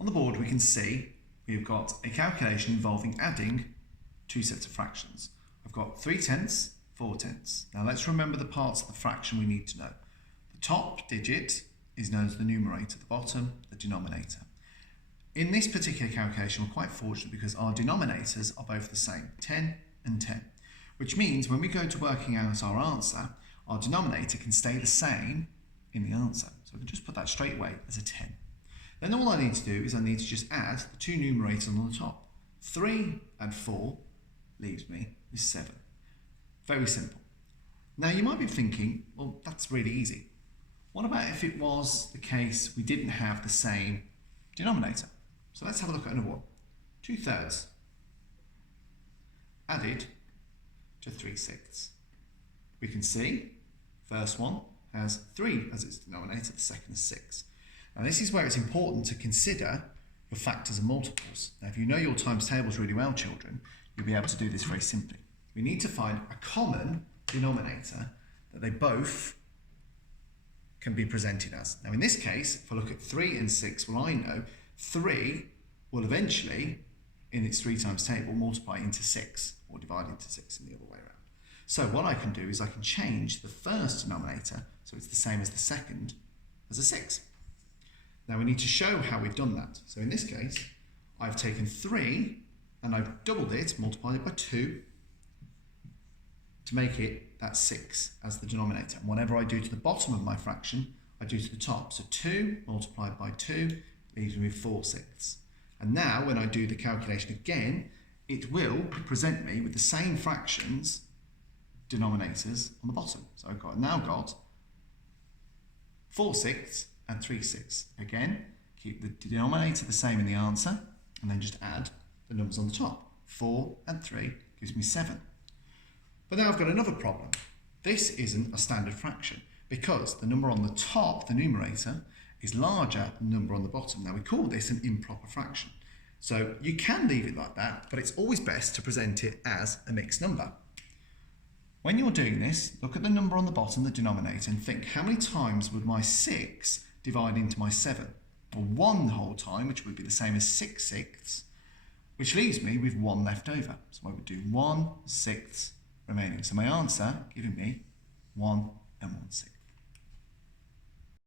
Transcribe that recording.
On the board we can see we've got a calculation involving adding two sets of fractions. I've got 3/10, 4/10. Now let's remember the parts of the fraction we need to know. The top digit is known as the numerator, the bottom, the denominator. In this particular calculation, we're quite fortunate because our denominators are both the same, 10 and 10, which means when we go to working out our answer, our denominator can stay the same in the answer. So we can just put that straight away as a 10. Then all I need to do is I need to just add the two numerators on the top. 3 and 4 leaves me with 7. Very simple. Now you might be thinking, well, that's really easy. What about if it was the case we didn't have the same denominator? So let's have a look at another one. 2/3 added to 3/6. We can see first one has 3 as its denominator, the second is 6. Now this is where it's important to consider your factors and multiples. Now if you know your times tables really well, children, you'll be able to do this very simply. We need to find a common denominator that they both can be presented as. Now in this case, if I look at 3 and 6, well I know 3 will eventually, in its 3 times table, multiply into 6, or divide into 6 in the other way around. So what I can do is I can change the first denominator, so it's the same as the second, as a 6. Now we need to show how we've done that. So in this case, I've taken 3 and I've doubled it, multiplied it by 2, to make it that 6 as the denominator. And whatever I do to the bottom of my fraction, I do to the top. So 2 multiplied by 2 leaves me with 4/6. And now when I do the calculation again, it will present me with the same fractions denominators on the bottom. So I've now got 4/6 and 3/6. Again, keep the denominator the same in the answer, and then just add the numbers on the top. 4 and 3 gives me 7. But now I've got another problem. This isn't a standard fraction because the number on the top, the numerator, is larger than the number on the bottom. Now we call this an improper fraction. So you can leave it like that, but it's always best to present it as a mixed number. When you're doing this, look at the number on the bottom, the denominator, and think how many times would my 6 divide into my 7? Well, 1 the whole time, which would be the same as 6/6, which leaves me with 1 left over. So I would do 1/6 remaining. So my answer giving me 1 and 1/6.